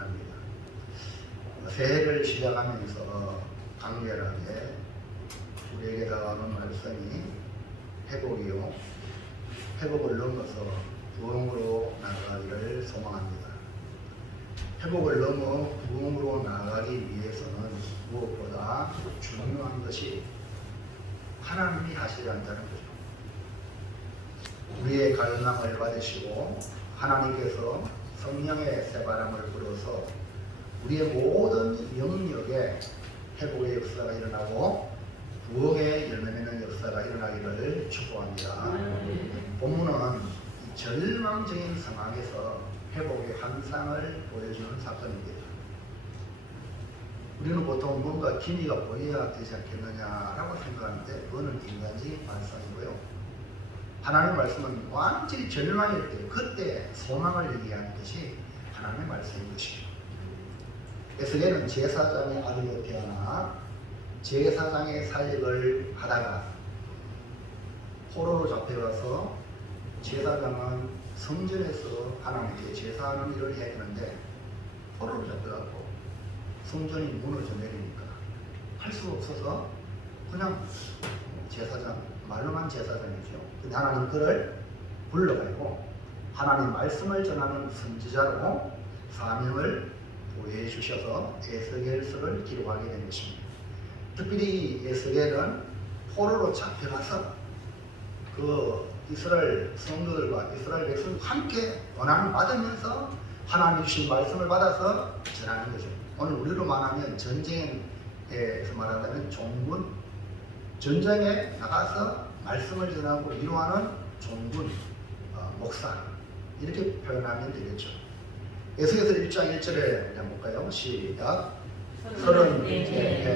원합니다. 새해를 시작하면서 강렬하게 우리에게 다가오는 말씀이 회복이요, 회복을 넘어서 부흥으로 나아가기를 소망합니다. 회복을 넘어 부흥으로 나아가기 위해서는 무엇보다 중요한 것이 하나님이 하시려 한다는 거죠. 우리의 갈망을 받으시고 하나님께서 성령의 새바람을 불어서 우리의 모든 영역에 회복의 역사가 일어나고 부흥의 열매 맺는 역사가 일어나기를 축복합니다. 본문은 이 절망적인 상황에서 회복의 환상을 보여주는 사건입니다. 우리는 보통 뭔가 기미가 보여야 되지 않겠느냐라고 생각하는데 그거는 인간적인 발상이고요. 하나님의 말씀은 완전히 절망일 때 그때 소망을 얘기하는 것이 하나님의 말씀인 것이죠. 에스겔은 제사장의 아들로 태어나 제사장의 사역을 하다가 포로로 잡혀가서 제사장은 성전에서 하나님께 제사하는 일을 해야 되는데 포로로 잡혀가고 성전이 무너져 내리니까 할 수가 없어서 그냥 제사장, 말로만 제사장이죠. 근데 하나님 그를 불러가지고 하나님 말씀을 전하는 선지자로 사명을 부여해 주셔서 에스겔서를 기록하게 된 것입니다. 특별히 에스겔은 포로로 잡혀가서 그 이스라엘 성도들과 이스라엘 백성과 함께 원한을 받으면서 하나님 주신 말씀을 받아서 전하는 거죠. 오늘 우리로 말하면 전쟁에서 말한다면 종군, 전쟁에 나가서 말씀을 전하고 위로하는 종군, 목사 이렇게 표현하면 되겠죠. 에스겔서 1장 1절에 한번 볼까요? 시작. 30째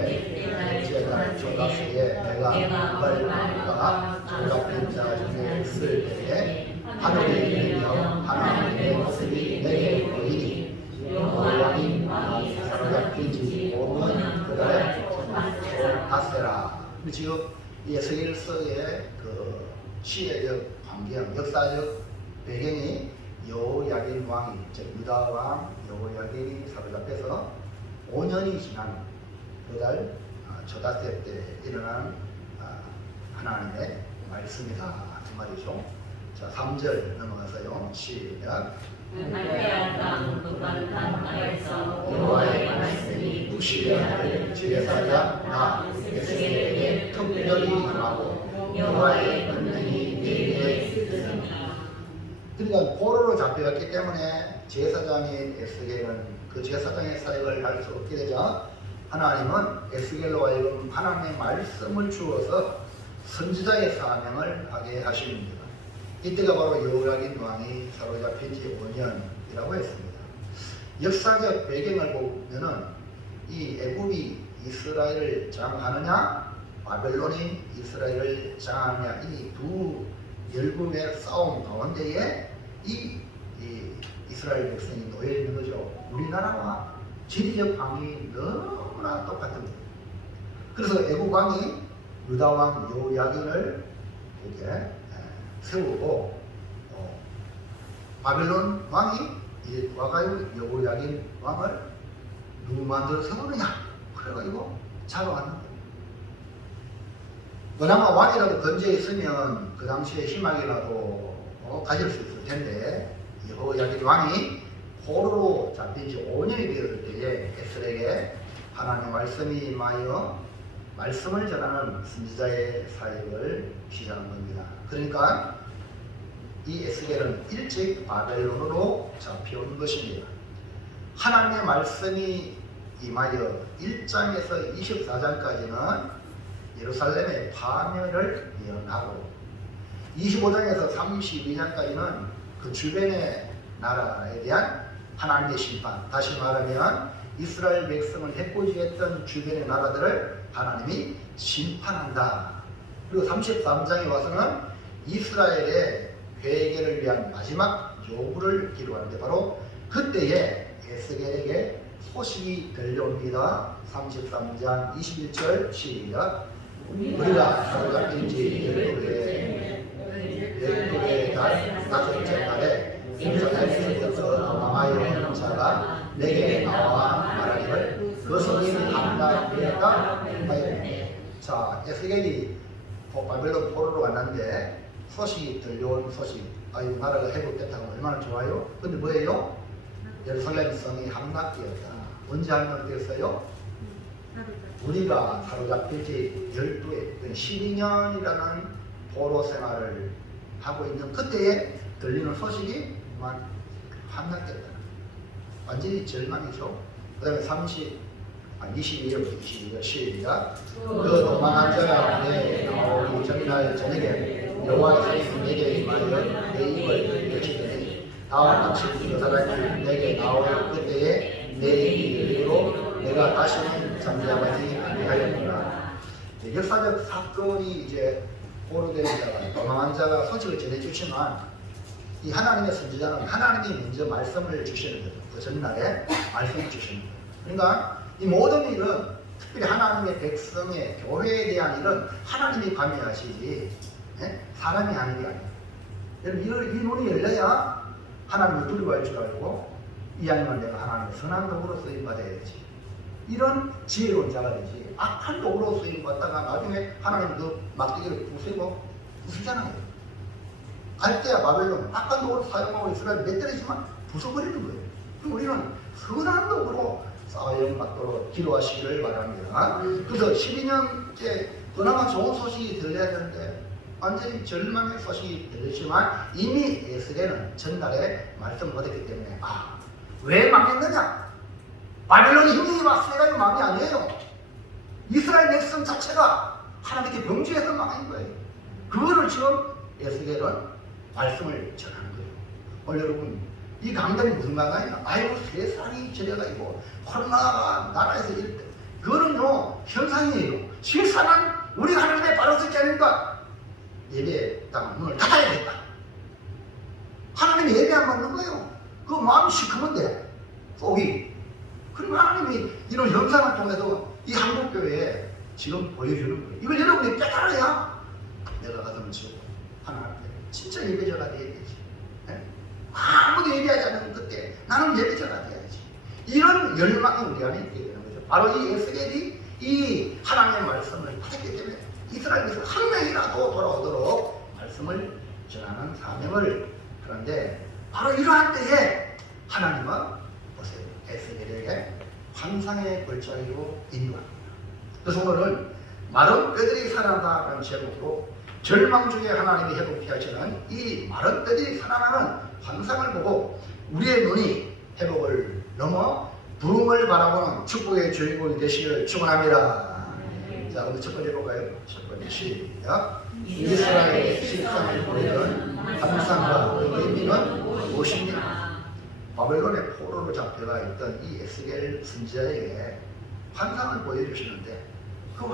조각세에 내가 이발과 조각된 자 중에 있을 때에 하늘에 있으며 하나님의 모습이 내게 보이니 여호와님 왕이 사로잡힌 지 5분 그날에 조각세라. 지금 에스겔서의 그 시대적 환경, 역사적 배경이 여호야긴 왕이, 즉 유다 왕 여호야긴이 사로잡혀서 5년이 지난 그달 저다세 때 일어난 하나님의 말씀이다 그 말이죠. 자, 3절 넘어가서요. 시작. 할배한 땅 북한 땅에서 여호와의 말씀이 60여 날 제사장 나 에스겔에게 특별히 임하고 여호와의 권능이 내게 있으니라. 그러니까 포로로 잡혀갔기 때문에 제사장인 에스겔은 그 제사장의 사역을 할 수 없게 되자 하나님은 에스겔로 하여금 하나님의 말씀을 주어서 선지자의 사명을 하게 하십니다. 이때가 바로 여호야긴 왕이 사로잡힌 지 5년이라고 했습니다. 역사적 배경을 보면은 이 애굽이 이스라엘을 장하느냐 바벨론이 이스라엘을 장하느냐 이 두 열국의 싸움 가운데에 이 이스라엘 백성이 놓여 있는 거죠. 우리나라와 지리적 방이 너무나 똑같은 거예요. 그래서 애국 왕이 유다 왕 여호야긴을 이렇게 세우고 바벨론 왕이 와가지고 여호야긴 왕을 누구 만들어 세우느냐 그래가지고 잡아왔는 거예요. 그나마 왕이라도 건재해 있으면 그 당시에 희망이라도 가질 수 있을 텐데 여호야긴 왕이 포로로 잡힌 지 5년이 되었을 때에 에스겔에게 하나님의 말씀이 임하여 말씀을 전하는 선지자의 사역을 시작한 겁니다. 그러니까 이 에스겔은 일찍 바벨론으로 잡혀온 것입니다. 하나님의 말씀이 임하여 1장에서 24장까지는 예루살렘의 파멸을 예언하고 25장에서 32장까지는 그 주변의 나라에 대한 하나님의 심판, 다시 말하면 이스라엘 백성을 해코지했던 주변의 나라들을 하나님이 심판한다. 그리고 33장에 와서는 이스라엘의 회개를 위한 마지막 요구를 기록하는데 바로 그때에 에스겔에게 소식이 들려옵니다. 33장 21절 시작. 우리가 사로잡힌 지 12의 달 5째 달에 예루살렘에서 도망하여 온 자가 내게 나와 말하기를 그 성이 함락되었다 하였네. 자, 에스겔이 바벨론 포로로 왔는데 소식이 들려온 소식. 이 나라가 회복됐다고 얼마나 좋아요? 근데 뭐예요? 예루살렘 성이 함락되었다. 언제 함락되었어요? 우리가 사로잡힐 지 12해, 12년이라는 포로 생활을 하고 있는 그때에 들리는 소식이 함락됐다. 완전히 절망이죠. 그 다음에 22절 시작. 그 도망한 자가 내 나오기 전날 저녁에 여호와께서 내게 임하여 내 입을 여시더니 나와 같이 그 사람이 내게 나올 그때에 내 입이 열리므로 내가 다시는 잠잠하지 아니하였구나. 역사적 사건이 이제 포로된 자가 도망한 자가 소식을 전해주지만 이 하나님의 선지자는 하나님이 먼저 말씀을 주시는 거죠. 그 전날에 말씀을 주시는 거예요. 그러니까 이 모든 일은 특별히 하나님의 백성의 교회에 대한 일은 하나님이 관여하시지 사람이 하는 게 아니에요. 여러분 이 눈이 열려야 하나님을 두려워할 줄 알고 이 아니면 내가 하나님의 선한 도구로 쓰임받아야지. 이런 지혜로운 자가 되지. 악한 도구로 쓰임받다가 나중에 하나님 그 막대기를 부수잖아요. 갈대아 바벨론 악한 도구로 사용하고 이스라엘 몇 때리지만 부숴버리는 거예요. 그럼 우리는 선한 도구로 사용받도록 기도하시기를 바랍니다. 그래서 12년째 그나마 좋은 소식이 들려야 되는데 완전히 절망의 소식이 들렸지만 이미 에스겔은 전날에 말씀을 받았기 때문에 왜 망했느냐? 바벨론이 힘이 왔으니까 망이 아니에요. 이스라엘 백성 자체가 하나님께 범죄해서 망한 거예요. 그거를 지금 에스겔은 말씀을 전하는 거예요. 오늘 여러분 이 강단이 무슨 강단이냐? 세상이 저래가지고 코로나가 나라에서 이럴 때 그거는요 현상이에요. 실상은 우리가 하나님의 바로 쓸 게 아닙니까? 예배당 문을 닫아야겠다. 하나님이 예배 안 받는 거예요. 그 마음이 시커먼데 속이. 그리고 하나님이 이런 현상을 통해서 이 한국교회에 지금 보여주는 거예요. 이걸 여러분이 깨달아야 내가 가슴을 치고 하나님께 진짜 예배자가 되어야 되지. 아무도 예배하지 않는 그때 나는 예배자가 되어야지. 이런 열망이 우리 안에 있게 되는 거죠. 바로 이 에스겔이 이 하나님의 말씀을 받았기 때문에 이스라엘에서 한 명이라도 돌아오도록 말씀을 전하는 사명을 하는데 바로 이러한 때에 하나님은 보세요. 에스겔에게 환상의 골짜기로 인도합니다. 그래서 오늘은 마른 뼈들이 살아나라는 제목으로 절망 중에 하나님이 회복케 하시는 이 마른 뼈들이 살아나는 환상을 보고 우리의 눈이 회복을 넘어 부흥을 바라보는 축복의 주인공이 되시기를 축원합니다. 자, 오늘 첫 번째 볼까요? 첫 번째 시작. 이스라엘의 실상을 보이는 환상과 그 의미는 무엇입니까? 바벨론의 포로로 잡혀가 있던 이 에스겔 선지자에게 환상을 보여주시는데 그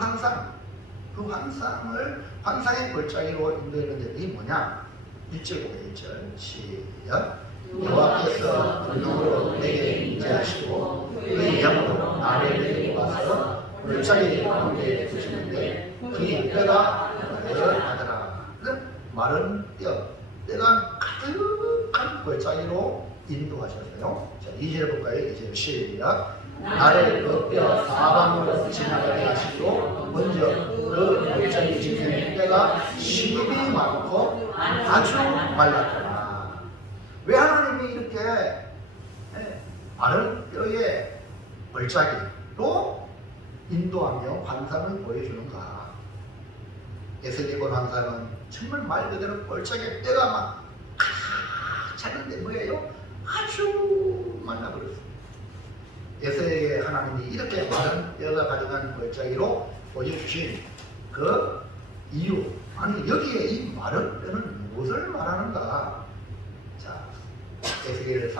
환상의 골짜기로 인도했는데 이게 뭐냐? 1절 보세요. 1절 시작. 여호와께서 불능으로 내게 임재하시고 그의 영으로 나를 데리고 와서 골짜기 가운데 두시는데 그의 뼈가 하더라. 마른 뼈가 가득한 골짜기로 인도하셨어요. 자, 2절 볼까요? 2절 시작. 나를 그 뼈 사방으로 지나가게 하시고 먼저 그 골짜기 중에 뼈가 힘이 많고 아주 말랐더라. 왜 하나님이 이렇게 마른 뼈의 골짜기로 인도하며 환상을 보여주는가? 에스겔 본 환상은 정말 말 그대로 골짜기에 뼈가 막 찼는데 뭐예요? 아주 말라버렸어요. 에스겔에게 하나님이 이렇게 마른 뼈가 가득한 골짜기로 보여주신 그 이유, 아니 여기에 이 마른 뼈는 무엇을 말하는가? 자, 에스겔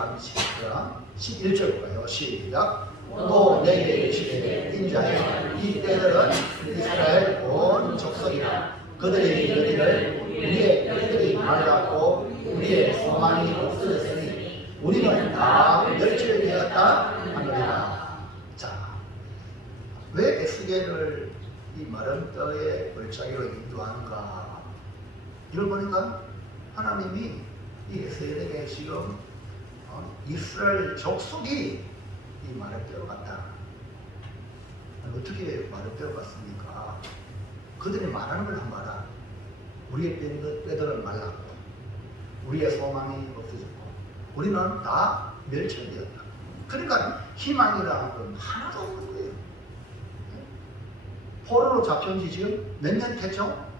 11절 볼까요? 시작. 또 내게 이르시되 인자여 이 뼈들은 이스라엘 온 족속이라. 그들이 이르기를 우리의 뼈들이 말랐고 우리의 소망이 없어졌으니 우리는 다 멸절되었다 하느니라. 자, 왜 에스겔을 이 마른 뼈의 골짜기로 인도하는가? 이걸 보니까 하나님이 이 에스겔에게 지금 이스라엘 족속이 이 말을 빼어갔다. 어떻게 말을 빼어갔습니까? 그들이 말하는 걸 한번 봐라. 우리의 뼈들은 말랐고 우리의 소망이 없어졌고 우리는 다 멸절되었다. 그러니까 희망이라는 건 하나도 없는 거예요. 포로로 잡혀온 지 지금 몇 년 됐죠?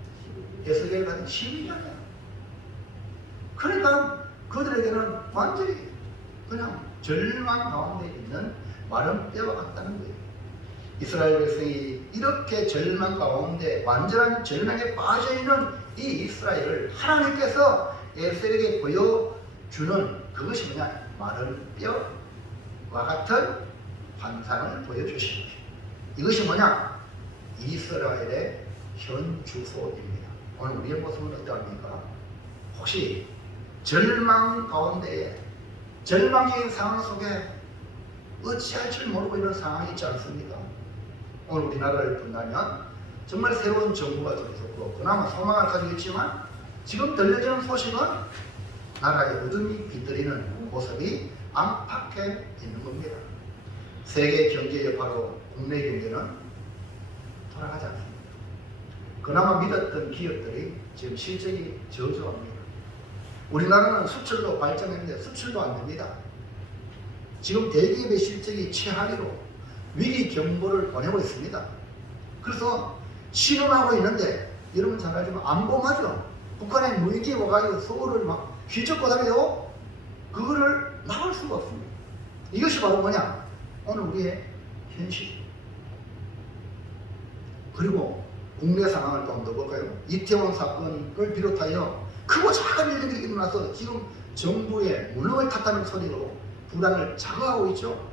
에스겔 같은 12년이야. 그러니까 그들에게는 완전히 그냥 절망 가운데 있는 마른 뼈와 같다는 거예요. 이스라엘 백성이 이렇게 절망 가운데 완전한 절망에 빠져있는 이 이스라엘을 하나님께서 에스겔에게 보여주는 그것이 뭐냐? 마른 뼈와 같은 환상을 보여주신 거예요. 이것이 뭐냐? 이스라엘의 현 주소입니다. 오늘 우리의 모습은 어떠합니까? 혹시 절망 가운데에 절망적인 상황 속에 어찌할 줄 모르고 있는 상황이 있지 않습니까? 오늘 우리나라를 본다면 정말 새로운 정부가 들어섰고 그나마 소망을 가지고 있지만 지금 들려지는 소식은 나라의 어둠이 빗들이는 모습이 안팎에 있는 겁니다. 세계 경제 여파로 국내 경제는 돌아가지 않습니다. 그나마 믿었던 기업들이 지금 실적이 저조합니다. 우리나라는 수출로 발전했는데 수출도 안 됩니다. 지금 대기업의 실적이 최하위로 위기 경보를 보내고 있습니다. 그래서 실험하고 있는데 여러분 잘 알지만 안보마죠. 북한의 무인기 와가지고 서울을 막 휘젓고 다니고 그거를 막을 수가 없습니다. 이것이 바로 뭐냐? 오늘 우리의 현실. 그리고 국내 상황을 또 한번 볼까요? 이태원 사건을 비롯하여 크고 작은 일들이 일어나서 지금 정부의 무능을 탓하는 소리로 불안을 자극하고 있죠.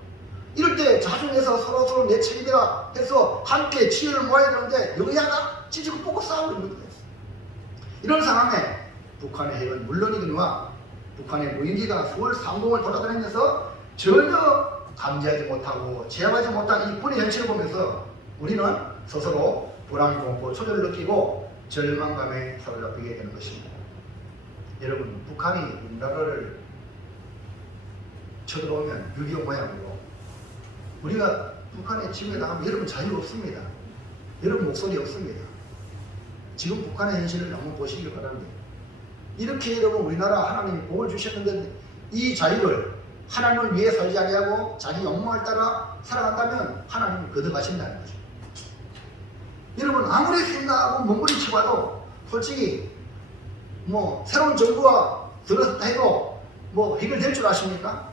이럴 때 자중해서 서로 내 책임이라 해서 함께 지혜를 모아야 되는데 여야가 찢고 뽑고 싸우고 있는 거예요. 이런 상황에 북한의 핵은 물론이거니와 북한의 무인기가 서울 상공을 돌아다니면서 전혀 감지하지 못하고 제압하지 못한 이 군의 현실을 보면서 우리는 스스로 불안, 공포, 초조를 느끼고 절망감에 사로잡히게 되는 것입니다. 여러분, 북한이 우리나라를 쳐들어오면 6.25 모양으로 우리가 북한의 지구에 나가면 여러분 자유 없습니다. 여러분 목소리 없습니다. 지금 북한의 현실을 한번 보시길 바랍니다. 이렇게 여러분 우리나라 하나님이 복을 주셨는데 이 자유를 하나님을 위해 살지 아니하고 자기 욕망을 따라 살아간다면 하나님은 거듭하신다는 거죠. 여러분 아무리 생각하고 몸부림치고 와도 솔직히 뭐 새로운 정부가 들어섰다 해도 뭐 해결될 줄 아십니까?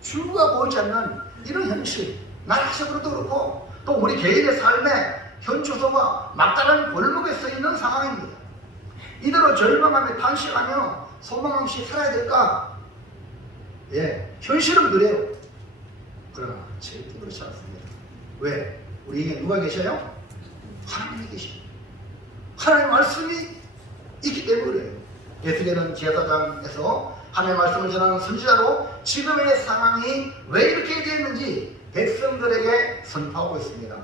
출구가 보이지 않는 이런 현실, 나라에서도 그렇고 또 우리 개인의 삶의 현주소가 막다른 골목에 서 있는 상황입니다. 이대로 절망하며 탄식하며 소망 없이 살아야 될까? 예, 현실은 그래요. 그러나 절대 그렇지 않습니다. 왜? 우리에게 누가 계셔요? 하나님이 계십니다. 하나님의 말씀이 있기 때문에 에스겔은 제사장에서 하나님의 말씀을 전하는 선지자로 지금의 상황이 왜 이렇게 되었는지 백성들에게 선포하고 있습니다.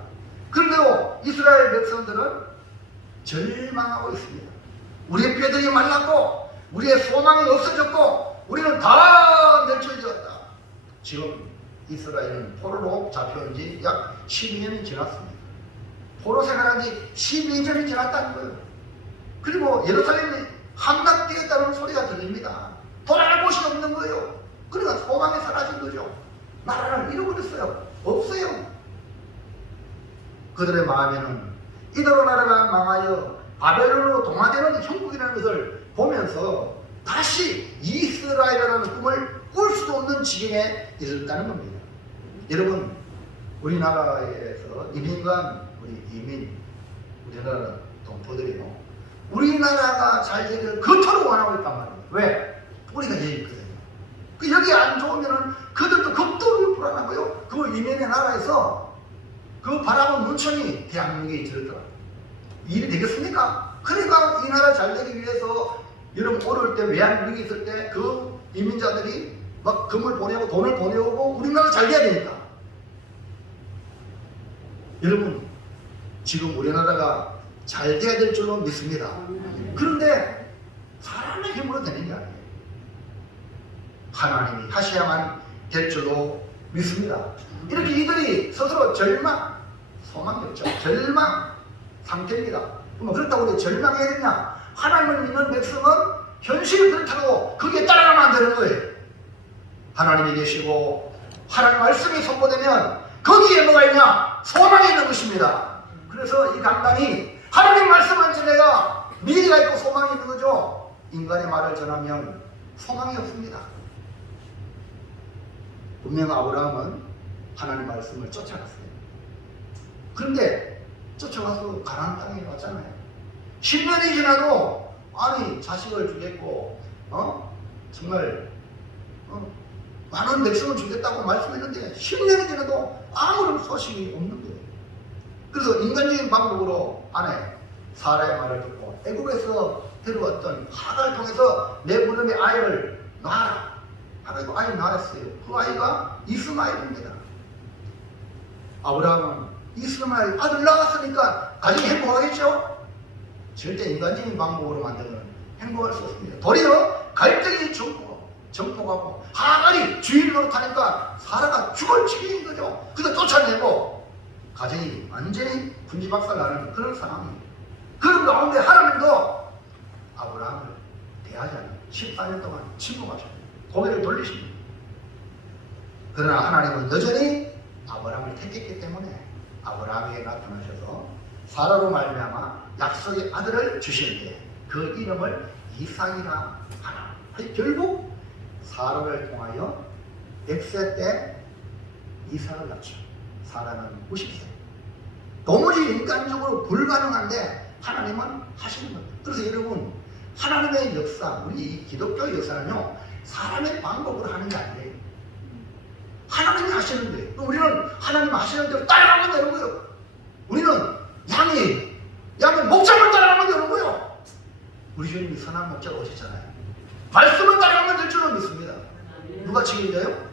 그런데도 이스라엘 백성들은 절망하고 있습니다. 우리의 뼈들이 말랐고 우리의 소망이 없어졌고 우리는 다 멸절되었다. 지금 이스라엘은 포로로 잡혀온 지 약 12년이 지났습니다. 포로 생활한 지 12년이 지났다는 거예요. 그리고 예루살렘이 함락되었다는 소리가 들립니다. 돌아갈 곳이 없는 거예요. 그러니까 소망이 사라진 거죠. 나라를 잃어버렸어요. 없어요. 그들의 마음에는 이대로 나라가 망하여 바벨론으로 동화되는 형국이라는 것을 보면서 다시 이스라엘이라는 꿈을 꿀 수도 없는 지경에 이르렀다는 겁니다. 여러분, 우리나라에서 이민간, 우리나라 동포들이요, 우리나라가 잘 되기를 그토록 원하고 있단 말이에요. 왜? 우리가 여기 있거든요. 그 여기 안 좋으면은 그들도 극도로 불안하고요. 그 이민의 나라에서 그 바라본 눈총이 대한민국에 들었더라. 일이 되겠습니까? 그러니까 이 나라 잘 되기 위해서 여러분 어려울 때 외환위기 있을 때 그 이민자들이 막 금을 보내고 돈을 보내오고 우리나라 잘 돼야 되니까. 여러분 지금 우리나라가 잘 돼야 될 줄로 믿습니다. 그런데 사람의 힘으로 되는 게 아니에요. 하나님이 하셔야만 될 줄로 믿습니다. 이렇게 이들이 스스로 절망, 소망이 없죠. 절망 상태입니다. 그럼 그렇다고 우리 절망해야 되냐? 하나님을 믿는 백성은 현실이 그렇다고 거기에 따라가면 안 되는 거예요. 하나님이 계시고 하나님 말씀이 선포되면 거기에 뭐가 있냐? 소망이 있는 것입니다. 그래서 이 강단이 하나님 말씀한 전에가 미래가 있고 소망이 있는 거죠. 인간의 말을 전하면 소망이 없습니다. 분명 아브라함은 하나님 말씀을 쫓아갔어요. 그런데 쫓아가서 가나안 땅에 왔잖아요. 10년이 지나도 아니 자식을 주겠고 정말 많은 백성을 주겠다고 말씀했는데 10년이 지나도 아무런 소식이 없는 거예요. 그래서 인간적인 방법으로 아내 사라의 말을 듣고 애굽에서 데려왔던 하가를 통해서 내 무덤에 아이를 낳아라. 하가도 아이를 낳았어요. 그 아이가 이스마엘입니다. 아브라함은 이스마엘 아들 낳았으니까 가정이 행복하겠죠? 절대 인간적인 방법으로 만들면 행복할 수 없습니다. 도리어 갈등이 정복하고 하갈이 주인을 노릇하니까 사라가 죽을 지경인 거죠. 그래서 쫓아내고 가정이 완전히 분지박살나는 그런 상황입니다. 그런 가운데 하나님도 아브라함을 대하지 않는 14년 동안 침묵하셨어요. 고개를 돌리십니다. 그러나 하나님은 여전히 아브라함을 택했기 때문에 아브라함에게 나타나셔서 사라로 말미암아 약속의 아들을 주시는데 그 이름을 이삭이라 하나. 결국 사라를 통하여 100세 때 이삭을 낳죠. 사라는 90세. 도무지 인간적으로 불가능한데 하나님은 하시는 겁니다. 그래서 여러분 하나님의 역사, 우리 기독교의 역사는요 사람의 방법으로 하는 게 아니에요. 하나님이 하시는데 우리는 하나님 하시는 대로 따라가면 되는 거예요. 우리는 양의 목장을 따라가면 되는 거예요. 우리 주님이 선한 목자가 오셨잖아요. 말씀을 따라가면 될 줄로 믿습니다. 누가 책임져요?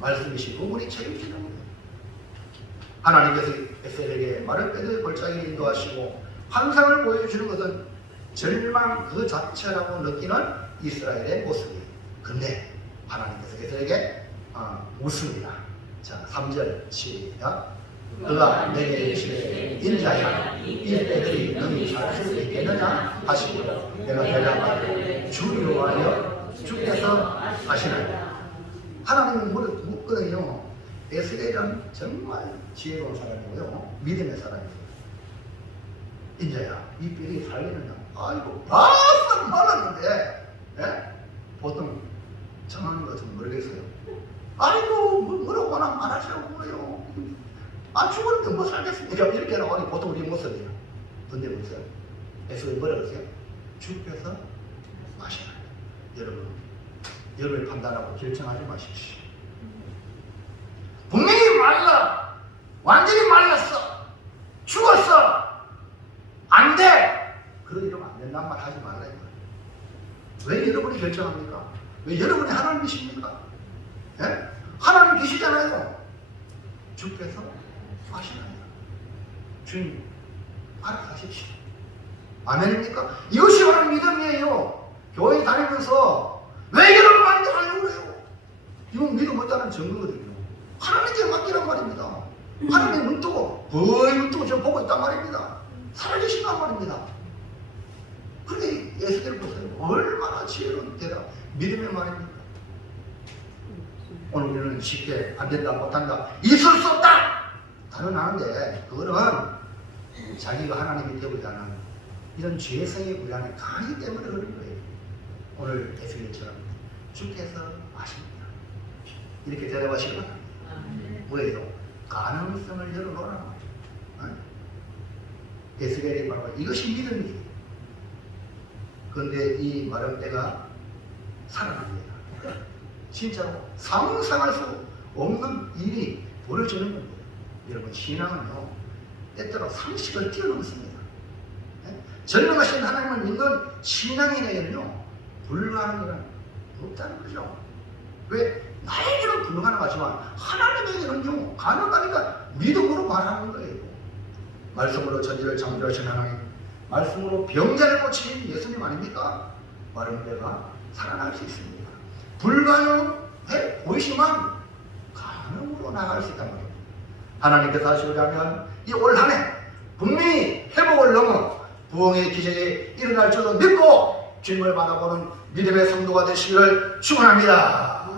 말씀이시고 우리 책임지는 거예요. 하나님께서 에셀에게 마른 뼈들의 골짜기를 인도하시고 환상을 보여주시는 것은 절망 그 자체라고 느끼는 이스라엘의 모습이에요. 근데 하나님께서 에셀에게 웃습니다. 자, 3절 시작. 그가 내게 이르시되 인자야 이 뼈들이 능히 살 수 있겠느냐 하시고 내가 대답하되 주 여호와여 주께서 아시나이다. 하나님은 묻거든요. 에스겔은 정말 지혜로운 사람이고요. 믿음의 사람이에요. 인자야 이 뼈들이 살겠느냐. 아이고 바싹 말랐는데 보통 정하는 것은 모르겠어요. 아이고 뭐라고 하나 말하시라고 그래요. 죽었는데 뭐 살겠습니까? 이렇게 나오니 보통 우리 모습이에요. 근데 보세요. 에스겔이 뭐라고 했어요? 주께서 아시나요. 여러분을 판단하고 결정하지 마십시오. 분명히 완전히 말랐어. 죽었어. 안 돼. 그러면 안 된다는 말 하지 말라. 왜 여러분이 결정합니까? 왜 여러분이 하나님이십니까? 하나님 계시잖아요. 주께서 아시나요? 주님 알아서 하십시오. 아멘입니까? 이것이 바로 믿음이에요. 교회 다니면서 왜 이런 말을 하려고 해요? 이건 믿음 없다는 증거거든요. 하나님께 맡기란 말입니다. 하나님 눈 뜨고 거의 눈 뜨고 지금 보고 있단 말입니다. 살아계신단 말입니다. 그런데 에스겔 보세요. 얼마나 지혜로운 대답, 믿음의 말입니다. 오늘 우리는 쉽게 안 된다, 못한다, 있을 수 없다! 단언하는데 그거는 자기가 하나님이 되고자 하는 이런 죄성이 우리 안에 강하기 때문에 그런 거예요. 오늘 에스겔처럼 주께서 아십니다. 이렇게 대답하시기 바랍니다. 뭐예요? 가능성을 열어놓으라. 에스겔이 바로 이것이 믿음이에요. 그런데 이 마른 뼈가 살아납니다. 진짜로 상상할 수 없는 일이 벌어지는 겁니다. 여러분 신앙은요 때때로 상식을 뛰어넘습니다. 전능하신 하나님을 믿는 신앙인에게는요 불가능한 없다는 거죠. 왜? 나에게는 불가능하지만 하나님에게는요 가능하니까 믿음으로 말하는 거예요. 말씀으로 천지를 창조하신 하나님, 말씀으로 병자를 고치신 예수님 아닙니까? 마른 뼈가 살아날 수 있습니다. 불가능해 보이지만 가능으로 나아갈 수 있단 말입니다. 하나님께서 하시려면 이 올 한 해 분명히 회복을 넘어 부흥의 기적이 일어날 줄로 믿고 주님을 바라보는 믿음의 성도가 되시기를 축원합니다.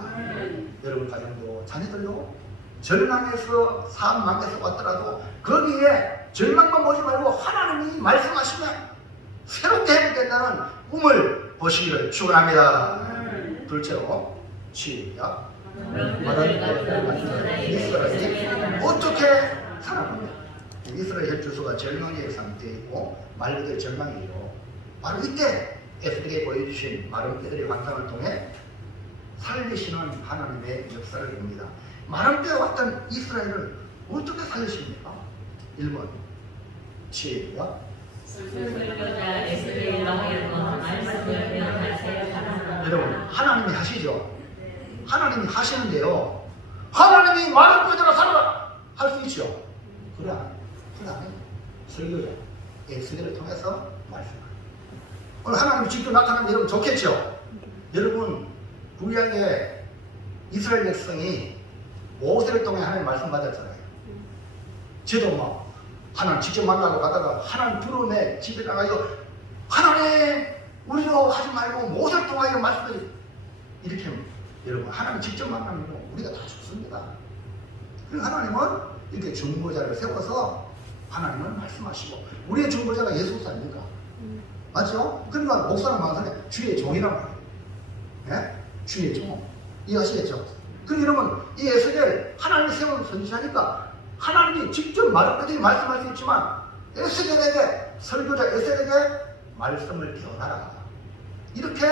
여러분 가정도 자녀들도 절망에서 삶 망에서 왔더라도 거기에 절망만 보지 말고 하나님이 말씀하시면 새롭게 회복된다는 꿈을 보시기를 축원합니다. 둘째로 시작. 이스라엘이 어떻게 살아갑니다. 이스라엘 혈주소가 절망의 상태이고 말 그대로 절망이에요. 바로 이때 에스겔에 보여주신 마른 뼈들의 환상을 통해 살리시는 하나님의 역사를 봅니다. 마른 뼈에 왔던 이스라엘을 어떻게 살리십니까? 1번 시작. 여러분 하나님이 하시죠. 하나님이 하시는데요. 하나님이 마른 뼈들아 살아라 할 수 있죠. 그래 안 해요. 설교자 에스겔을 통해서 말씀합니다. 오늘 하나님이 직접 나타나면 여러분 좋겠죠. 여러분 구약의 이스라엘 백성이 모세를 통해 하나님 말씀 받았잖아요. 저도 막 하나님 직접 만나고 가다가 하나님 부름에 집에 나가서 하나님 우리도 하지 말고 모세를 통하여 말씀을 이렇게 합니다. 여러분 하나님 직접 만나면 우리가 다 죽습니다. 그리고 하나님은 이렇게 중보자를 세워서 하나님은 말씀하시고 우리의 중보자가 예수 아닙니까? 맞죠? 그러니까 목사는 망설에 주의 종이란 말이에요. 네? 주의 종. 이해하시겠죠? 그럼 여러분 이 에스겔 하나님이 세운 선지자니까 하나님이 직접 말씀드리 말씀할 수 있지만 에스겔에게 설교자 에스겔에게 말씀을 배워놔라. 이렇게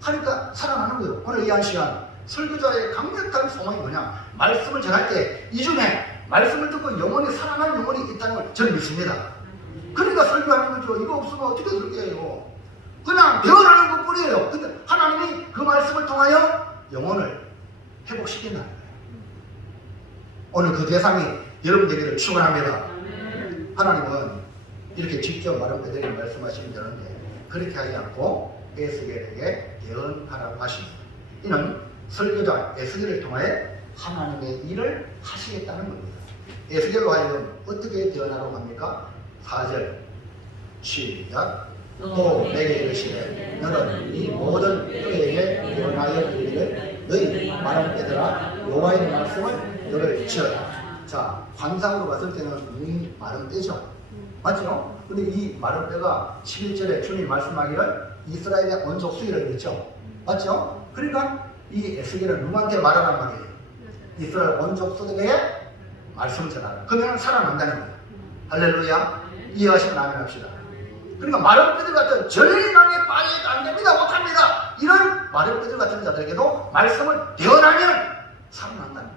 하니까 살아나는 거예요. 오늘 이 한 시간 설교자의 강력한 소망이 뭐냐? 말씀을 전할 때 이 중에 말씀을 듣고 영원히 살아나는 영혼이 있다는 걸 저는 믿습니다. 그러니까 설교하는 거죠. 이거 없으면 어떻게 설교해요? 그냥 배워나는 것 뿐이에요. 근데 하나님이 그 말씀을 통하여 영혼을 회복시킨다는 거예요. 오늘 그 대상이 여러분 되기를 축원합니다. 하나님은 이렇게 직접 마른 뼈들에게 말씀하시면 되는데 그렇게 하지 않고 에스겔에게 예언하라고 하십니다. 이는 설교자 에스겔을 통해 하나님의 일을 하시겠다는 겁니다. 에스겔로 하여금 어떻게 예언하라고 합니까? 4절 시작. 또 내게 이르시되 너는 이 모든 뼈에게 예언하여 이르기를 너희 마른 뼈들아 여호와의 말씀을 너를 지어라. 자, 환상으로 봤을 때는 눈이 마른 뼈죠. 맞죠? 근데 이 마른 뼈가 11절에 주님이 말씀하기를 이스라엘의 원족 수위를 그랬죠. 맞죠? 그러니까 이 에스겔은 누구한테 말하란 말이에요? 이스라엘 원족 수들에게 말씀을 전하라. 그러면 살아난다는 거예요. 할렐루야. 이해하시면 아멘 합시다. 그러니까 마른 뼈들 같은 절망에 빠져도 안 됩니다. 못합니다. 이런 마른 뼈들 같은 자들에게도 말씀을 대언하면 살아난다는 거예요.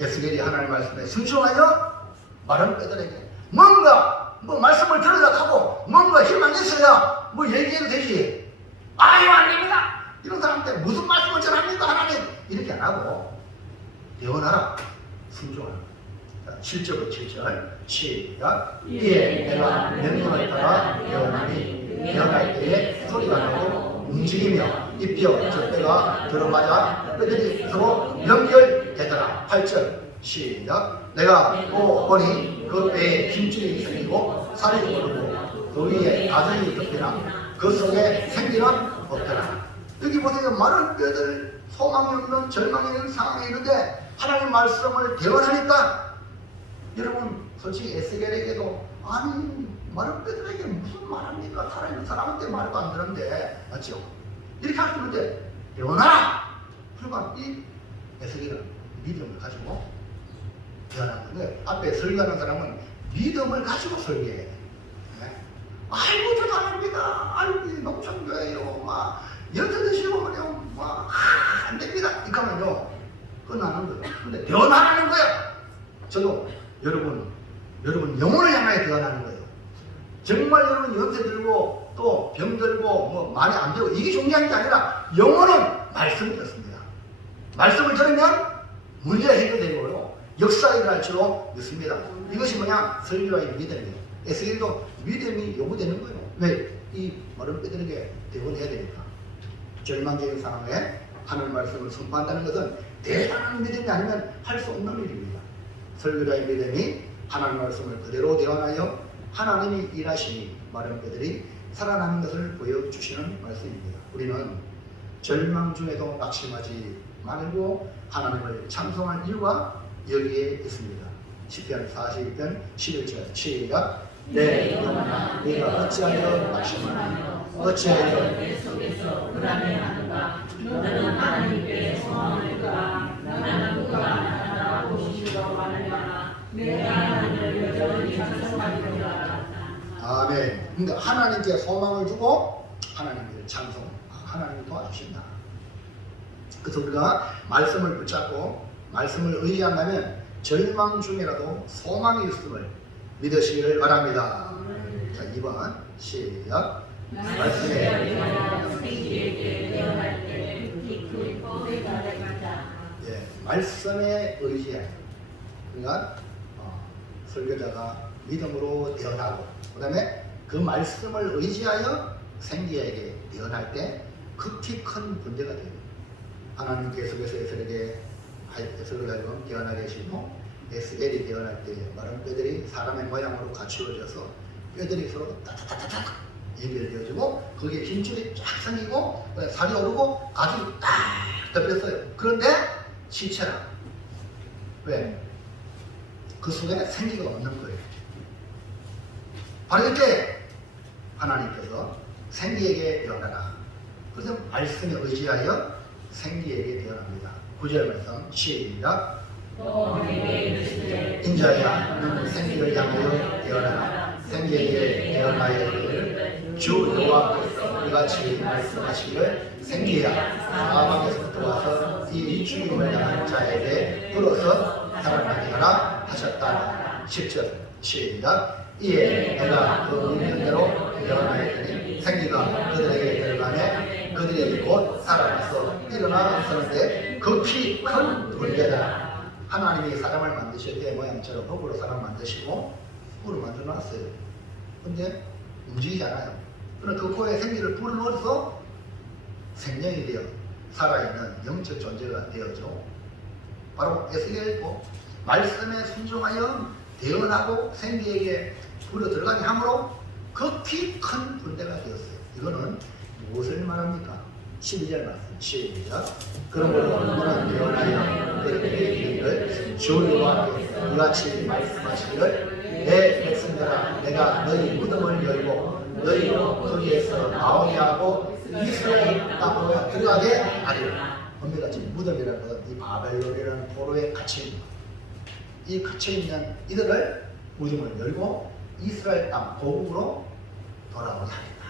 에스겔이 하나님의 말씀에 순종하여 마른 뼈들에게 뭔가 말씀을 들으려고 하고 뭔가 희망이 있어야 얘기해도 되지. 아유 안 됩니다. 이런 사람한테 무슨 말씀을 전합니까 하나님? 이렇게 안 하고 대언하라. 순종하라. 7절부터 7절 시작. 이에 내가 명령을 따라 예언하니 예언할 때에 소리가 나고 움직이며 이 뼈 저 뼈가 들어맞아 뼈들이 서로 연결되더라. 8절 시작. 내가 또 보니 그 뼈에 힘줄이 생기고 살이 오르고 그 위에 가정이 덮이나 그 속에 생기는 없더라. 여기 보세요. 마른 뼈들 소망이 없는 절망이 있는 상황이 있는데 하나님 말씀을 대언하니까 여러분 솔직히 에스겔에게도 아니 마른 뼈들에게 무슨 말합니까? 살아있는 사람한테 말도 안 되는데 맞죠? 이렇게 할 수 있는데 대언하라! 그러니까 이 에스겔은 믿음을 가지고 대언하는 건데 앞에 설교하는 사람은 믿음을 가지고 설교해야 돼. 네? 아이고 저도 안 합니다. 아이고 농촌교회요. 막 연세 드시고 그냥 막 안 됩니다. 이렇게 하면요 끝나는 거예요. 근데 대언하라는 거예요. 저도 여러분 영혼을 향하여 대언하는 거예요. 정말 여러분 연세 들고 또 병 들고 많이 안 되고 이게 중요한 게 아니라 영혼은 말씀을 듣습니다. 말씀을 들으면 문제가 해결되고요. 역사가 일어날 줄로 믿습니다. 이것이 뭐냐? 설교와의 믿음이에요. 에스겔도 믿음이 요구되는 거예요. 왜? 이 마른 뼈들에게 대언해야 되니까. 절망적인 상황에 하나님 말씀을 선포한다는 것은 대단한 믿음이 아니면 할 수 없는 일입니다. 설교자의 믿음이 하나님 말씀을 그대로 대언하여 하나님이 일하시니 마른 뼈들이 살아나는 것을 보여주시는 말씀입니다. 우리는 절망 중에도 낙심하지 말고 하나님을 찬송할 이유가 여기에 있습니다. 시편 42편 11절 시작. 내 영혼아 네가 어찌하여 낙심하며 어찌하여 내 속에서 불안해하는가. 너는 하나님께 소망을 두라. 나는 그가 나타나 오시리라고 하느냐. 내가 하나님을 여전히 찬송하리로다. 아멘. 그러니까 하나님께 소망을 두고 하나님을 찬송. 하나님이 도와주신다. 그래서 우리가 말씀을 붙잡고 말씀을 의지한다면 절망 중에라도 소망이 있음을 믿으시기를 바랍니다. 자, 2번 시작. 말씀에 예, 말씀에 의지해. 그러니까 설교자가 믿음으로 대언하고 그 다음에 그 말씀을 의지하여 생기에게 대언할 때 극히 큰 문제가 돼요. 하나님 계속해서 에스겔에게 대언하게 하시고 에스겔이 대언할 때 마른 뼈들이 사람의 모양으로 갖추어져서 뼈들이 서로 따다다다닥 연결되어지고 거기에 힘줄이 쫙 생기고 살이 오르고 가죽이 딱 덮였어요. 그런데 시체라. 왜? 그 속에 생기가 없는 거예요. 바로 이때 하나님께서 생기에게 대언하라. 그래서 말씀에 의지하여 생기에게 대언합니다. 9절 말씀 시작. 인자야 너는 생기를 향하여 대언하라. 생기에게 대언하여 이르기를 주 여호와께서 이같이 말씀하시기를 생기야 사방에서부터 와서 이 죽임을 당한 자에게 불어서 살아나게 하라 하셨다. 10절 시작. 이에 내가 그 문명대로 대언하였더니 생기가 그들에게 들어가매 그들이 곧 살아나서 일어나 서는데 극히 큰 문제다. 하나님이 사람을 만드실 때 모양처럼 흙으로 사람 만드시고 흙으로 만들어 놨어요. 근데 움직이지 않아요. 그러나 그 코에 생기를 불어넣어서 생명이 되어 살아있는 영적 존재가 되어죠. 바로 에스겔도 말씀에 순종하여 대언하고 생기에게 불어 들어가게 함으로 극히 큰 군대가 되었어요. 이거는 무엇을 말합니까? 12절 말씀 시작. 그러므로 너는 대언하여 너희에게 이르기를 주 여호와께서 이같이 말씀하시기를 내 백성들아 내가 너희 무덤을 열고 너희로 거기에서 나오게 하고 이스라엘 땅으로 들어가게 하리라. 엄밀같이 무덤이라는 것은 이 바벨론이라는 포로에 갇혀있는 이 갇혀있는 이들을 무덤을 열고 이스라엘 땅 고국으로 돌아오게 하겠다.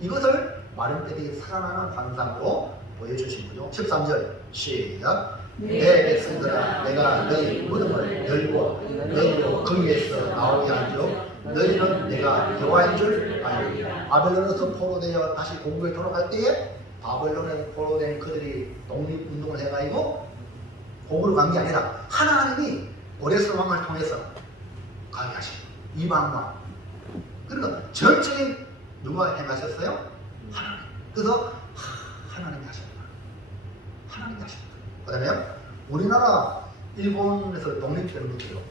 이것을 마른 뼈들이 살아나는 환상으로 보여주신 거죠. 13절 시작. 내 백성들아 내가 너희 무덤을 열고 너희로 거기에서 나오게 하죠. 너희는 내가 여호와인 줄 알리라. 바벨론에서 포로되어 다시 고국에 돌아갈 때에 바벨론에서 포로된 그들이 독립운동을 해가지고 고국으로 간 게 아니라 하나님이 오레스 왕을 통해서 가게 하신 이방왕. 그러니까 전적인 누가 행하셨어요? 하나님. 그래서 하나님이 하셨다. 하나님이 하셨다. 그 다음에 우리나라 일본에서 독립되는 것도요.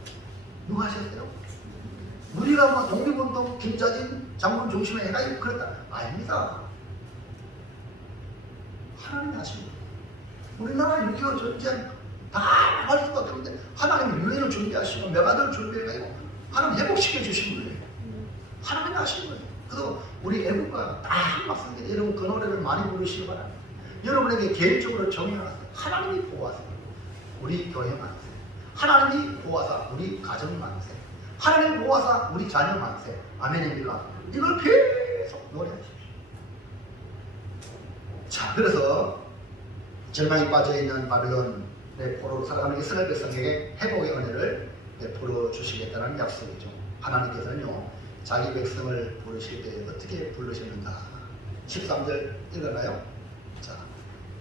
누가 하셨어요? 우리가 뭐 독립운동 김자진 장군 중심에 해가지고 그랬다. 아닙니다. 하나님이 하신 거예요. 우리나라 6.25 전쟁 다 나갈 수가 없는데 하나님이 유엔을 준비하시고 메가드를 준비해가지고 하나님 회복시켜 주신 거예요. 하나님이 하신 거예요. 그래서 우리 애국가 다 맞습니다. 여러분 그 노래를 많이 부르시기 바랍니다. 여러분에게 개인적으로 정해놨어요. 하나님이 보호하사 우리 교회 만세. 하나님이 보호하사 우리 가정 만세. 하나님이 보호하사 우리 자녀 만세. 아멘입니까? 이걸 계속 노래하십시오. 자, 그래서 절망에 빠져있는 바벨론의 포로로 살아가는 이스라엘 백성에게 회복의 은혜를 베풀어 주시겠다는 약속이죠. 하나님께서는요 자기 백성을 부르실 때 어떻게 부르셨는가? 13절 읽었나요? 자,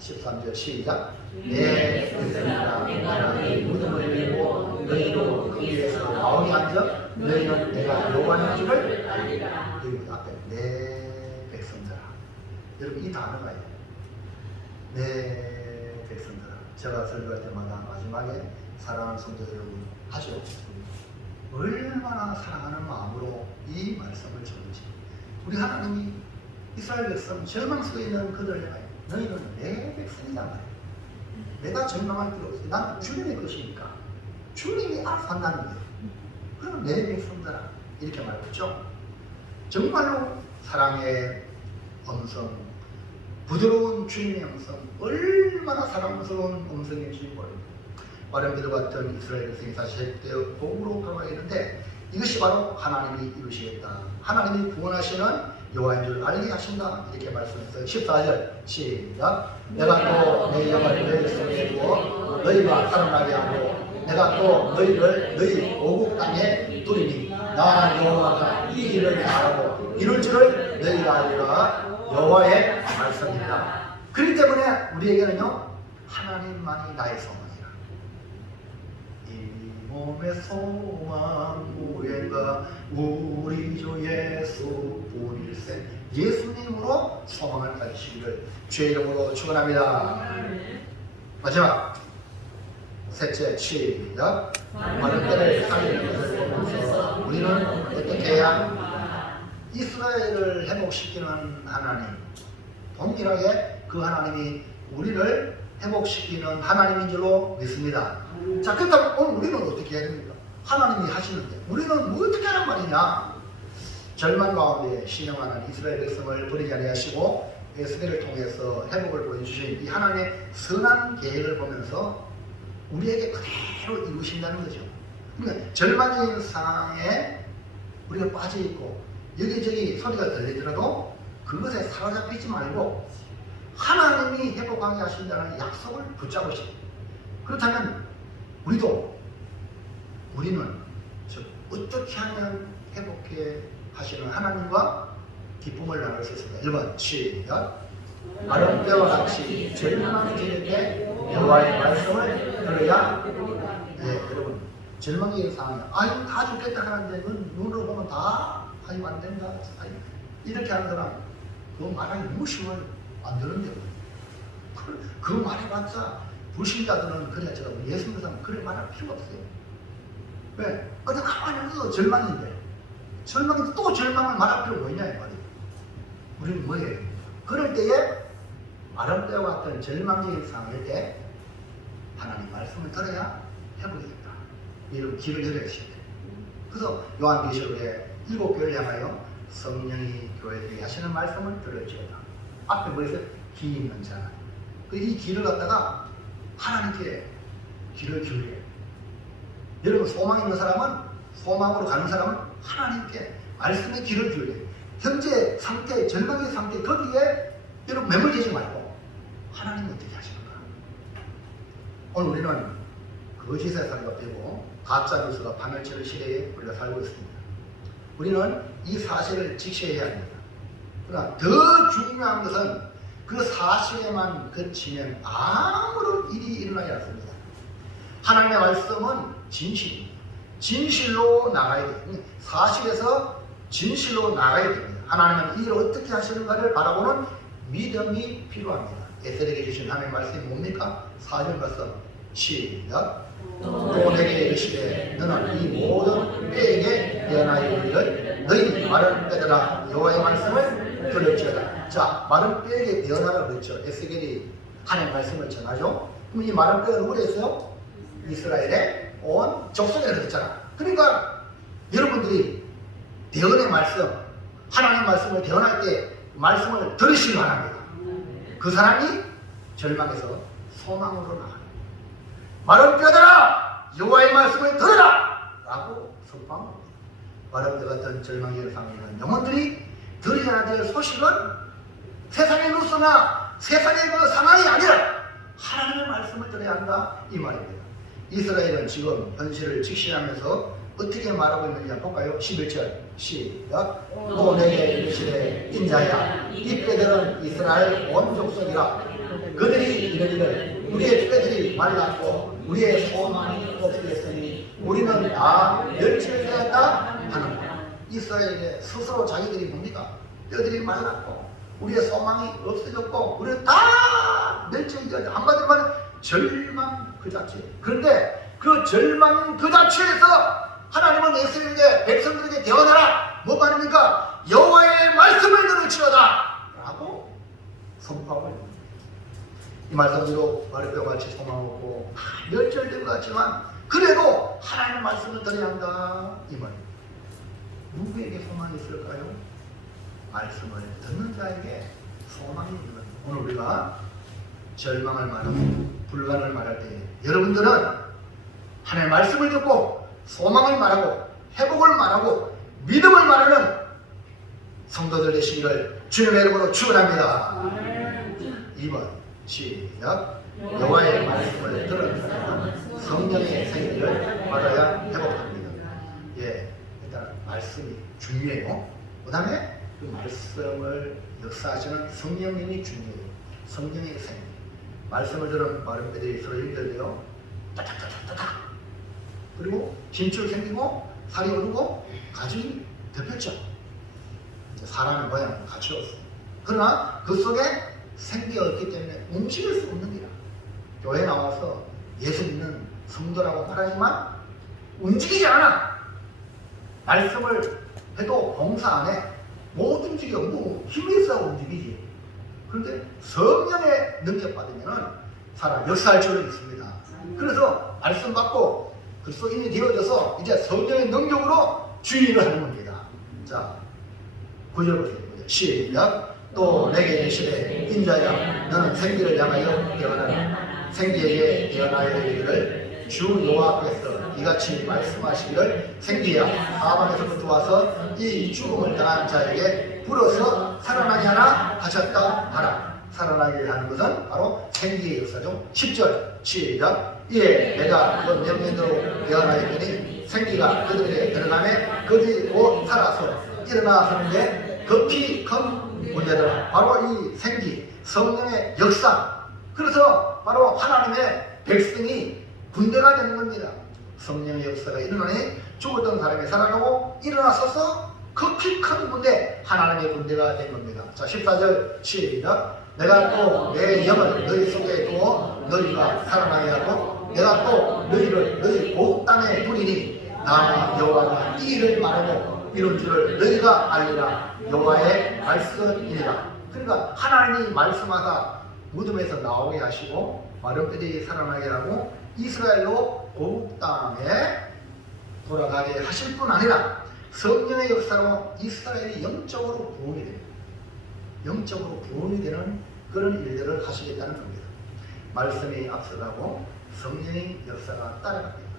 13절 시작. 내 백성들아 내가 너희 무덤을 열고 너희로 거기에서 나오게 한적 너희는 내가 여호와인 줄을 알리라. 여기 앞에 내 백성들아. 여러분 이 단어가요. 내 백성들아. 제가 설교할 때마다 마지막에 사랑하는 성도 여러분 하죠. 얼마나 사랑하는 마음으로 이 말씀을 전하지. 우리 하나님이 이스라엘 백성 절망 속에 있는 그들을 향하여 너희는 내 백성이란 말이야. 내가 절망할 필요 없어. 난 주님의 것이니까. 주님이 알아서 한다는 거예요. 그럼 내 백성들아 이렇게 말했죠. 정말로 사랑의 음성, 부드러운 주님의 음성, 얼마나 사랑스러운 음성인지 모릅니다. 마련비도 같은 이스라엘 백성이 다시 회복되어 복으로 가게 이것이 바로 하나님이 이루시겠다. 하나님이 구원하시는 여호와인 줄 알게 하신다. 이렇게 말씀했어요. 14절 시작. 내가 또 내 영을 너희 속에 두어 너희가 살아나게 하고 내가 또 너희를 너희 오국 땅에 두리니 나 여호와가 이 일을 알고 이룰 줄을 너희가 알리라. 여호와의 말씀입니다. 그렇기 때문에 우리에게는요 하나님만이 나의 소망이라. 이 몸의 소망 무엇인가 우리 주 예수뿐일세. 예수님으로 소망을 가지시기를 주의 이름으로 축원합니다. 마지막 셋째 시작. 많은 때를 살리는 것을 보면서 우리는 어떻게 해야 이스라엘을 회복시키는 하나님, 동일하게 그 하나님이 우리를 회복시키는 하나님인 줄로 믿습니다. 자, 그렇다면 오늘 우리는 어떻게 해야 됩니까? 하나님이 하시는데 우리는 뭐 어떻게 하란 말이냐? 절망 가운데 신령하는 이스라엘 백성을 버리지 아니하시고 에스겔을 통해서 회복을 보여주신 이 하나님의 선한 계획을 보면서 우리에게 그대로 이루신다는 거죠. 그러니까 절망적인 상황에 우리가 빠져있고 여기저기 소리가 들리더라도 그것에 사로잡히지 말고 하나님이 회복하게 하신다는 약속을 붙잡으시고, 그렇다면 우리는 어떻게 하면 회복해 하시는 하나님과 기쁨을 나눌 수 있습니다. 1번 시작. 마른 뼈와 같이 절망이 될 때 여호와의 말씀을 들어야. 여러분 절망적인 상황이야. 아유 다 죽겠다 하는데 눈으로 보면 다 아유 안 된다. 아유, 이렇게 하는 사람 그거 말하기 너무 쉬워요. 안 되는데 그 말해봤자 불신자들은 그래 제가 예수 믿는 사람 그래 말할 필요가 없어요. 왜? 어제 가만히 있어. 절망인데 절망인데 또 절망을 말할 필요가 있냐 이 말이에요. 우리는 뭐예요? 그럴 때에 마른 뼈와 같은 절망적인 상황일 때 하나님 말씀을 들어야 회복이겠다. 이런 길을 열어야 시작해요. 그래서 요한계시록에 7교회를 향하여 성령이 교회에게 하시는 말씀을 들을지어다. 앞에 뭐 있어요? 기 있는 자. 이 길을 갖다가 하나님께 길을 기울여요. 여러분 소망 있는 사람은, 소망으로 가는 사람은 하나님께 말씀의 길을 기울여요. 현재 상태, 절망의 상태, 거기에 여러분 매몰되지 말고 하나님은 어떻게 하시는가. 오늘 우리는 거짓의 사회가 되고 가짜 뉴스가 파멸치는 시대에 우리가 살고 있습니다. 우리는 이 사실을 직시해야 합니다. 그러나 더 중요한 것은 그 사실에만 그치면 아무런 일이 일어나지 않습니다. 하나님의 말씀은 진실입니다. 진실로 나가야 됩니다. 사실에서 진실로 나가야 됩니다. 하나님은 이 일을 어떻게 하시는가를 바라보는 믿음이 필요합니다. 에스겔에게 주신 하나님의 말씀이 뭡니까? 4절 말씀 시작. 또 내게 이르시되 너는 이 모든 뼈에게 예언하여 이르기를 너희 마른 뼈들아 여호와의 말씀을 들을지어다. 자, 마른 뼈에게 예언하라고 그랬죠. 에스겔이 하나님의 말씀을 전하죠. 그럼 이 마른 뼈가 누구를 했어요? 이스라엘의 온 족속에 그랬잖아. 그러니까 여러분들이 대언의 말씀, 하나님의 말씀을 대언할 때 말씀을 들으시기 바랍니다. 그 사람이 절망에서 소망으로 나가요. 마른 뼈들아 여호와의 말씀을 들으라 라고 선포합니다. 마른 뼈 같은 절망적인 상황에는 영혼들이 들어야 될 소식은 세상의 뉴스나 세상의 그 상황이 아니라 하나님의 말씀을 들어야 한다 이 말입니다. 이스라엘은 지금 현실을 직시하면서 어떻게 말하고 있는지 한번 볼까요? 11절 시작. 또 내게 이르시되 인자야 이 뼈들은 이스라엘 온 족속이라. 그들이 이르기를 우리의 뼈들이 말랐고 우리의 소망이 없어졌으니 우리는 다 멸절되었다 하는구나. 이스라엘의 스스로 자기들이 뭡니까? 뼈들이 말랐고 우리의 소망이 없어졌고 우리는 다 멸종되었다. 한마디로 말하면 절망 그 자체. 그런데 그 절망 그 자체에서 하나님은 예수님에게 백성들에게 대언하라. 뭐 말입니까? 여호와의 말씀을 들을지어다 라고 선포하고 있습니다. 이 말씀대로 말했던 같이 소망 없고 멸절된 것 같지만 그래도 하나님의 말씀을 들어야 한다 이 말입니다. 누구에게 소망이 있을까요? 말씀을 듣는 자에게 소망이 있는 겁니다. 오늘 우리가 절망을 말하고 불안을 말할 때 여러분들은 하나님의 말씀을 듣고 소망을 말하고 회복을 말하고 믿음을 말하는 성도들 되시기를 주님의 이름으로 축원합니다. 2번 시작. 여호와의 말씀을 들은 사람은 성령의 생기를 받아야 회복합니다. 예, 일단 말씀이 중요해요. 그 다음에 그 말씀을 역사하시는 성령님이 중요해요. 성령의 생기. 말씀을 들은 마름들이 서로 연결돼요. 따닥따닥따닥. 그리고 힘줄 생기고 살이 오르고 가죽이 덮였죠. 사람의 모양은 같이 없어. 그러나 그 속에 생기가 없기 때문에 움직일 수 없는 거야. 교회에 나와서 예수 믿는 성도라고 말하지만 움직이지 않아. 말씀을 해도 봉사 안 해. 못 움직여. 뭐 힘이 있어 움직이지. 그런데 성령의 능력 받으면 사람 역사할 줄은 있습니다. 그래서 말씀 받고 그리스도 인이 되어져서 이제 성령의 능력으로 주의를 하는 겁니다. 자, 9절 보세요. 시작. 또 내게 이르시되 인자야 너는 생기를 향하여 깨어나라. 생기에게 깨어나야 되기를 주 여호와께서 이같이 말씀하시기를 생기야 사방에서부터 와서 이 죽음을 당한 자에게 불어서 살아나게 하라 하셨다 하라. 살아나게 하는 것은 바로 생기의 역사죠. 10절 시작. 이에 내가 그 명령대로 깨어나였더니 생기가 그들에게 들어가매 그들이 곧 살아서 일어나 서는데 급히 큰 문제들 바로 이 생기 성령의 역사. 그래서 바로 하나님의 백성이 군대가 되는 겁니다. 성령의 역사가 일어나니 죽었던 사람이 살아나고 일어나서서 급히 큰 군대 하나님의 군대가 된 겁니다. 자 14절 시작. 내가 또 내 영을 너희 속에 두어 너희가 살아나게 하고 내가 또 너희를 너희 복 땅에 두리니 나 여호와가 이 일을 말하고 이런 줄을 너희가 알리라. 여호와의 말씀이니라. 그러니까 하나님이 말씀하사 무덤에서 나오게 하시고 마른 뼈들이 살아나게 하고 이스라엘로 고국 땅에 돌아가게 하실 뿐 아니라 성령의 역사로 이스라엘이 영적으로 부흥이 됩니다. 영적으로 부흥이 되는 그런 일들을 하시겠다는 겁니다. 말씀이 앞서가고 성령의 역사가 따라갑니다.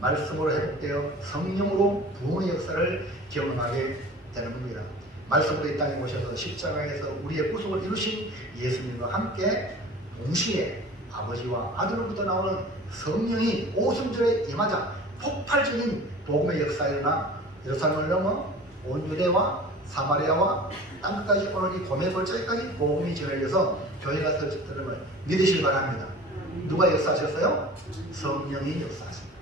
말씀으로 회복되어 성령으로 부흥의 역사를 경험하게 되는 겁니다. 말씀으로 이 땅에 오셔서 십자가에서 우리의 구속을 이루신 예수님과 함께 동시에 아버지와 아들로부터 나오는 성령이 오순절에 임하자 폭발적인 복음의 역사가 일어나 예루살렘을 넘어 온 유대와 사마리아와 땅끝까지 오늘 이 고멜 골짜기까지 복음이 전해져서 교회가 설치되는 걸 믿으시기 바랍니다. 누가 역사하셨어요? 성령이 역사하십니다.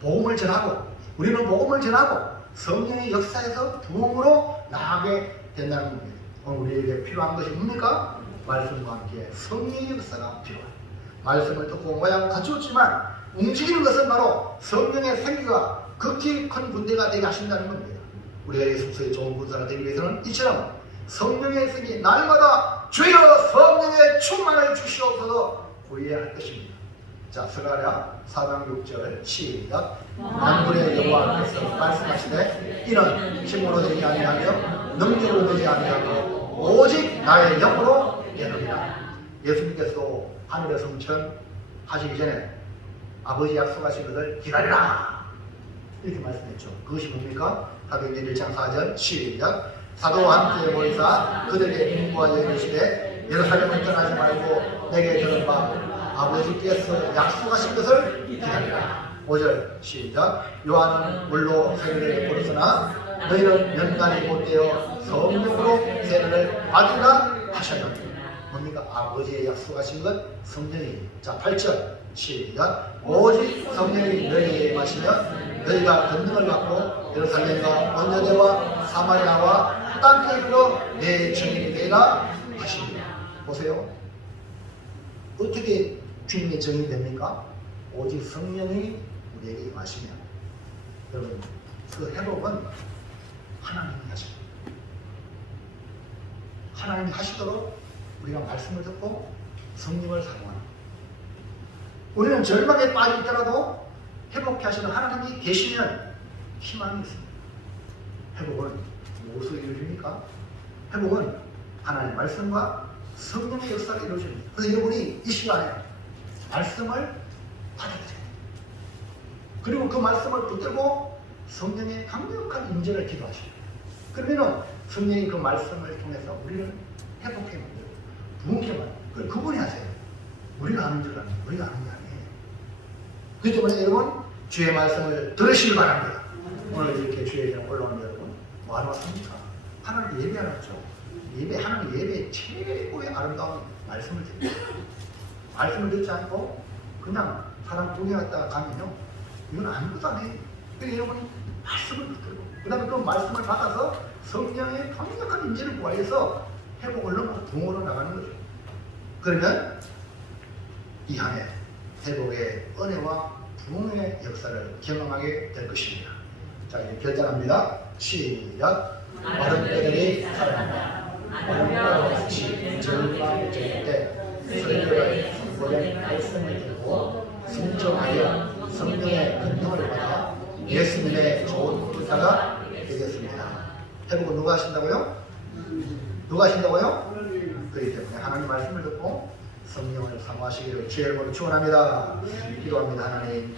복음을 전하고 우리는 복음을 전하고 성령의 역사에서 부흥으로 나가게 된다는 겁니다. 오늘 우리에게 필요한 것이 뭡니까? 말씀과 함께 성령의 역사가 필요합니다. 말씀을 듣고 모양 갖추었지만 움직이는 것은 바로 성령의 생기가 극히 큰 군대가 되게 하신다는 겁니다. 우리가 예수의 좋은 군사가 되기 위해서는 이처럼 성령의 생기 날마다 주여 성령의 충만을 주시옵소서 구해야 할 것입니다. 자, 스가랴 4장 6절 시작. 만군의 여호와께서 말씀하시되 이는 힘으로 되지 아니하며 능력으로 되지 아니하고 오직 나의 영으로 되느니라. 예수님께서도 하늘의 성천 하시기 전에 아버지 약속하신 것을 기다리라 이렇게 말씀했죠. 그것이 뭡니까? 사도행전 1장 4절 시작. 사도와 함께 모이사 그들에게 공부하여 이르시되 예루살렘을 떠나지 말고 내게 들은 바 아버지께서 약속하신 것을 기다리라. 5절 시작. 요한은 물로 세례를 베풀었으나 너희는 연단이 못되어 성령으로 세례를 받으라 하셨느니라. 뭡니까? 아버지의 약속하신 것 성령이. 자 8절 시작. 오직 성령이 너희에게 임하시면 너희가 권능을 받고 예루살렘과 온 유대와 사마리아와 땅 끌고 내 정인이 되라 하십니다. 보세요. 어떻게 주님의 정이 됩니까? 오직 성령이 우리에게 임하시면. 여러분, 그 회복은 하나님이 하십니다. 하나님이 하시도록 우리가 말씀을 듣고 성령을 사모하는. 우리는 절망에 빠져 있더라도 회복해 하시는 하나님이 계시면 희망이 있습니다. 회복은 무엇을 이루십니까? 회복은 하나님의 말씀과 성령의 역사를 이루어집니다. 그래서 여러분이 이 시간에 말씀을 받아들여요. 그리고 그 말씀을 붙들고 성령의 강력한 임재를 기도하시고, 그러면 성령이 그 말씀을 통해서 우리를 회복해 만들고 부흥케 만들고, 그걸 그분이 하세요. 우리가 하는 줄 아는, 우리가 하는 게 아니에요. 그렇기 때문에 여러분, 주의 말씀을 들으시길 바랍니다. 오늘 이렇게 주의 이름 올라오는 여러분, 뭐 하러 왔습니까? 하나님 예배하러 왔죠. 하나님 예배 최고의 아름다운 말씀을 드립니다. 말씀을 듣지 않고 그냥 사람 구경했다가 가면요, 이건 아무것도 아니에요. 그래서 여러분 말씀을 붙들고, 그 다음에 그 말씀을 받아서 성령의 강력한 임재를 구하여서 회복을 넘어 부흥으로 나가는 거죠. 그러면 이 한 해 회복의 은혜와 부흥의 역사를 경험하게 될 것입니다. 자, 이제 결단합니다. 시작. 마른 뼈들이 살아난다. 마른 뼈와 같이 절망해질 때 설교의 선포된 말씀을 듣고 순종하여 성령의 능력을 받아 예수님의 좋은 의사가 되겠습니다. 회복은 누가 하신다고요? 누가 하신다고요? 그렇기 때문에 하나님 말씀을 듣고 성령을 사모하시기를 주의 이름으로 축원합니다. 기도합니다. 하나님,